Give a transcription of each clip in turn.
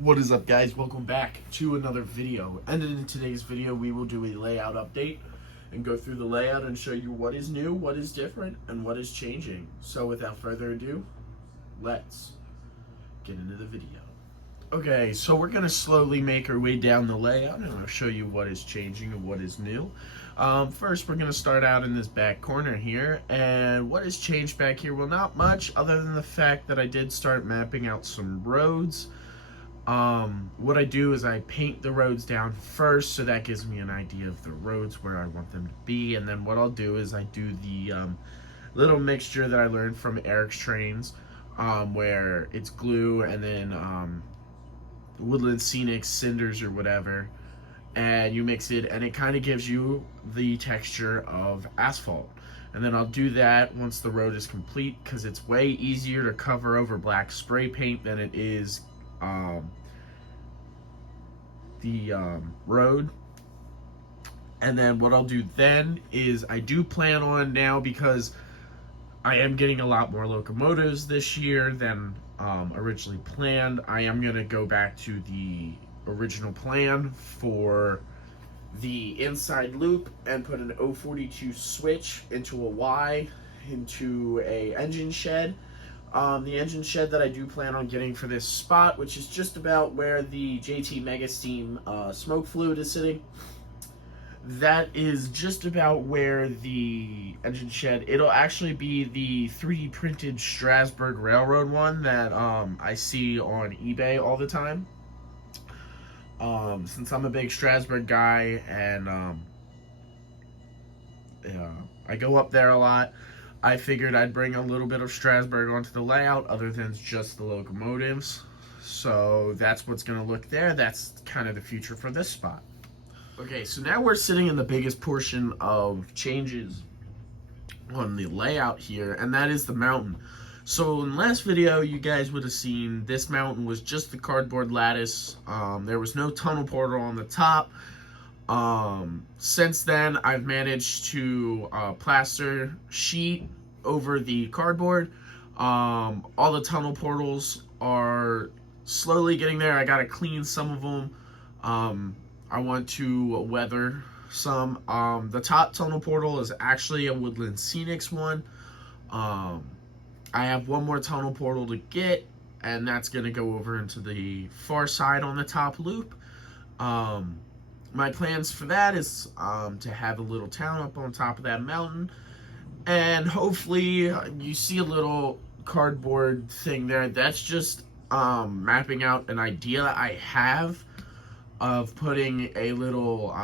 What is up, guys? Welcome back to another video. And in today's video we will do a layout update and go through the layout and show you what is new, what is different, and what is changing. So without further ado, let's get into the video. Okay, so we're going to slowly make our way down the layout and I'll show you what is changing and what is new. First, we're going to start out in this back corner here, and what has changed back here? Well, not much other than the fact that I did start mapping out some roads. What I do is I paint the roads down first, so that gives me an idea of the roads where I want them to be, and then what I'll do is I do the little mixture that I learned from Eric's Trains, where it's glue and then woodland scenic cinders or whatever, and you mix it and it kind of gives you the texture of asphalt. And then I'll do that once the road is complete, because it's way easier to cover over black spray paint than it is the road. And then what I'll do then is I do plan on now, because I am getting a lot more locomotives this year than originally planned, I am going to go back to the original plan for the inside loop and put an 042 switch into a Y into a engine shed. The engine shed that I do plan on getting for this spot, which is just about where the JT Mega Steam smoke fluid is sitting, that is just about where the engine shed, it'll actually be the 3D printed Strasburg Railroad one that I see on eBay all the time. Since I'm a big Strasburg guy and I go up there a lot, I figured I'd bring a little bit of Strasburg onto the layout other than just the locomotives. So that's what's going to look there. That's kind of the future for this spot. Okay, so now we're sitting in the biggest portion of changes on the layout here, and that is the mountain. So in the last video, you guys would have seen this mountain was just the cardboard lattice. There was no tunnel portal on the top. Since then, I've managed to plaster sheet over the cardboard. All the tunnel portals are slowly getting there. I gotta clean some of them. I want to weather some. The top tunnel portal is actually a Woodland Scenics one. I have one more tunnel portal to get, and that's going to go over into the far side on the top loop. My plans for that is to have a little town up on top of that mountain, and hopefully you see a little cardboard thing there. That's just mapping out an idea I have of putting a little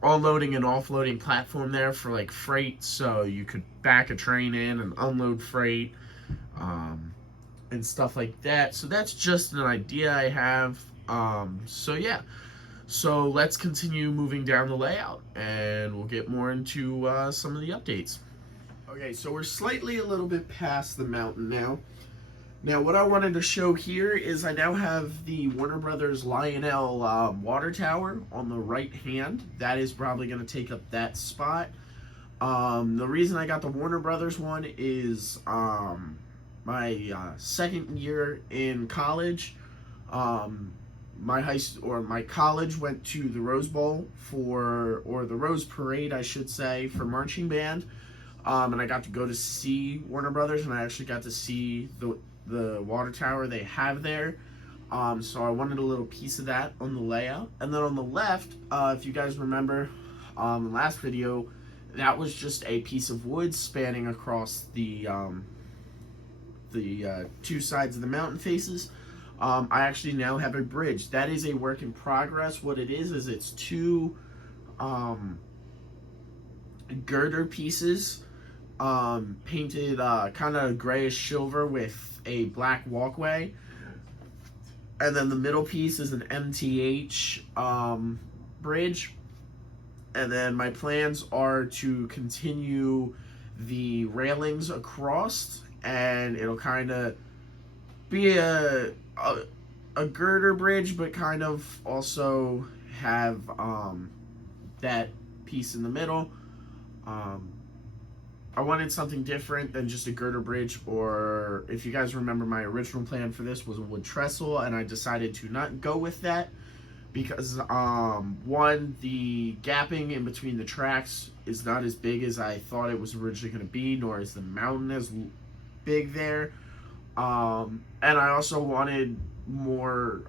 unloading and offloading platform there for like freight, so you could back a train in and unload freight and stuff like that. So that's just an idea I have. So yeah, so let's continue moving down the layout and we'll get more into some of the updates. Okay, so we're slightly a little bit past the mountain now. Now, what I wanted to show here is I now have the Warner Brothers Lionel water tower on the right hand. That is probably going to take up that spot. The reason I got the Warner Brothers one is my second year in college. My college went to the Rose Bowl or the Rose Parade, I should say, for marching band. And I got to go to see Warner Brothers, and I actually got to see the water tower they have there. So I wanted a little piece of that on the layout. And then on the left, if you guys remember the last video, that was just a piece of wood spanning across the two sides of the mountain faces. I actually now have a bridge. That is a work in progress. What it is it's two girder pieces painted kind of grayish silver with a black walkway, and then the middle piece is an MTH bridge. And then my plans are to continue the railings across, and it'll kind of be a girder bridge, but kind of also have that piece in the middle. I wanted something different than just a girder bridge, or if you guys remember, my original plan for this was a wood trestle, and I decided to not go with that because one, the gapping in between the tracks is not as big as I thought it was originally going to be, nor is the mountain as big there. And I also wanted more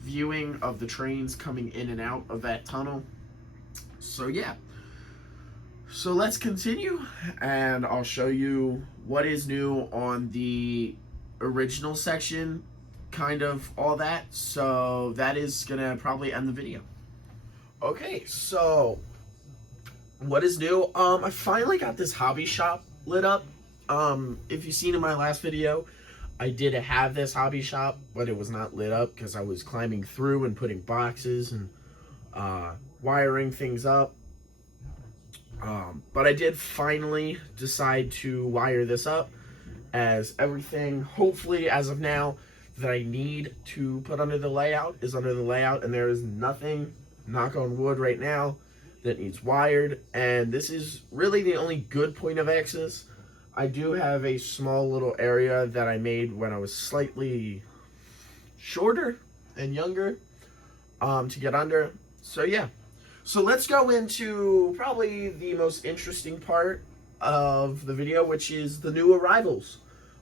viewing of the trains coming in and out of that tunnel. So yeah. So let's continue, and I'll show you what is new on the original section, kind of all that. So that is gonna probably end the video. Okay, so what is new? I finally got this hobby shop lit up. If you've seen in my last video, I did have this hobby shop, but it was not lit up because I was climbing through and putting boxes and wiring things up. But I did finally decide to wire this up, as everything, hopefully as of now, that I need to put under the layout is under the layout, and there is nothing, knock on wood right now, that needs wired. And this is really the only good point of access. I do have a small little area that I made when I was slightly shorter and younger to get under. So yeah. So let's go into probably the most interesting part of the video, which is the new arrivals.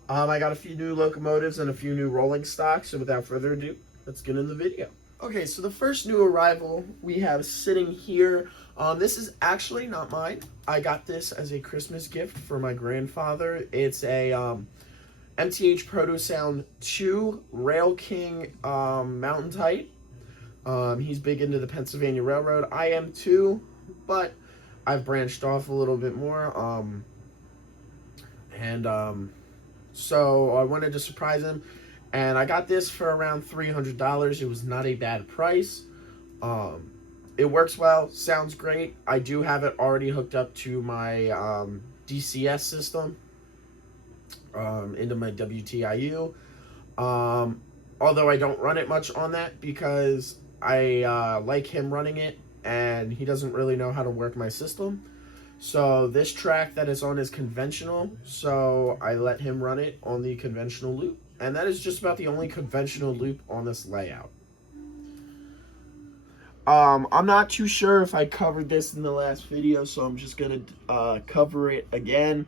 I got a few new locomotives and a few new rolling stocks, so without further ado, let's get into the video. Okay, so the first new arrival we have sitting here, this is actually not mine. I got this as a Christmas gift for my grandfather. It's a MTH Protosound 2 Rail King Mountain Type. He's big into the Pennsylvania Railroad. I am too, but I've branched off a little bit more. So I wanted to surprise him, and I got this for around $300. It was not a bad price. It works well, sounds great. I do have it already hooked up to my DCS system, into my WTIU. Although I don't run it much on that because I like him running it, and he doesn't really know how to work my system. So this track that is on is conventional, so I let him run it on the conventional loop. And that is just about the only conventional loop on this layout. I'm not too sure if I covered this in the last video, so I'm just going to cover it again.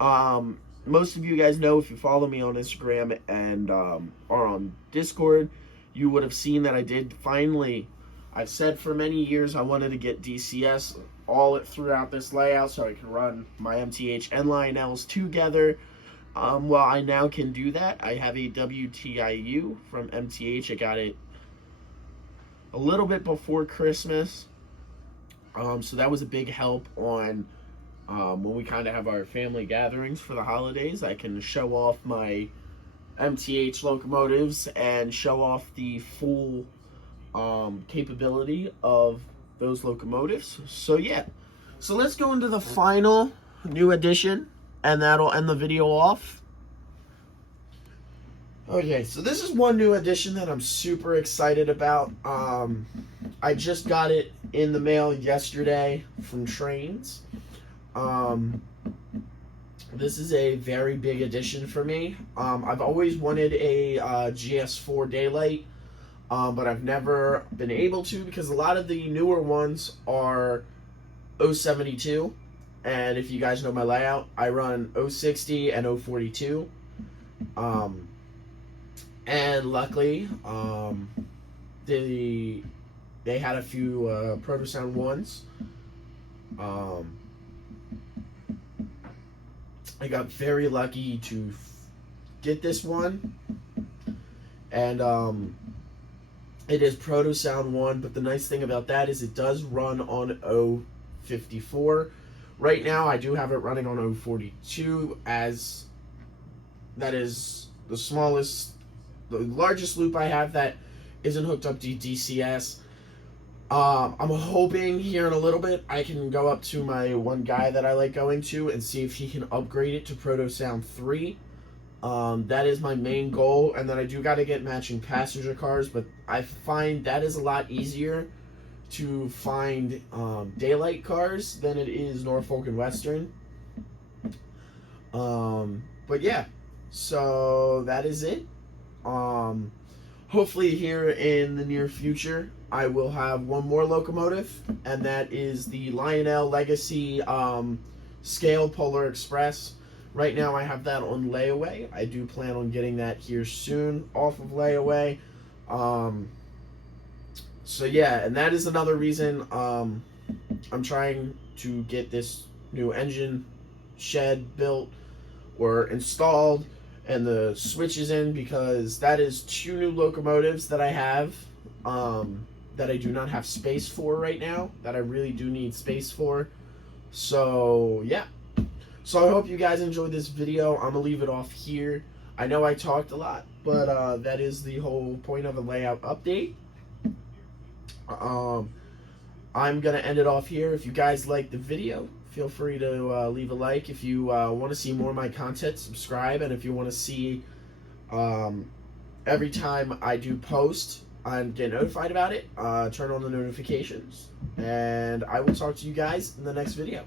Most of you guys know, if you follow me on Instagram and are on Discord, you would have seen that I did finally, I've said for many years I wanted to get DCS all throughout this layout so I can run my MTH and Lionels together. Well, I now can do that. I have a WTIU from MTH. I got it a little bit before Christmas. So that was a big help on when we kind of have our family gatherings for the holidays. I can show off my MTH locomotives and show off the full capability of those locomotives. So yeah, so let's go into the final new addition, and that'll end the video off. Okay, so this is one new addition that I'm super excited about. I just got it in the mail yesterday from Trains. This is a very big addition for me. I've always wanted a GS4 Daylight, but I've never been able to because a lot of the newer ones are 072. And if you guys know my layout, I run 060 and 042. And luckily, they had a few Protosound 1s. I got very lucky to get this one, and it is Protosound 1, but the nice thing about that is it does run on 054. Right now I do have it running on 042, as that is the largest loop I have that isn't hooked up to DCS. I'm hoping here in a little bit I can go up to my one guy that I like going to and see if he can upgrade it to Protosound 3. That is my main goal, and then I do got to get matching passenger cars, but I find that is a lot easier to find Daylight cars than it is Norfolk and Western. But yeah, so that is it. Hopefully here in the near future, I will have one more locomotive, and that is the Lionel Legacy Scale Polar Express. Right now I have that on layaway. I do plan on getting that here soon off of layaway. So yeah, and that is another reason I'm trying to get this new engine shed built or installed and the switches in, because that is 2 new locomotives that I have that I do not have space for right now, that I really do need space for. So yeah, so I hope you guys enjoyed this video. I'm gonna leave it off here. I know I talked a lot, but that is the whole point of a layout update. I'm gonna end it off here. If you guys like the video, feel free to leave a like. If you want to see more of my content, subscribe. And if you want to see every time I do post and get notified about it, turn on the notifications. And I will talk to you guys in the next video.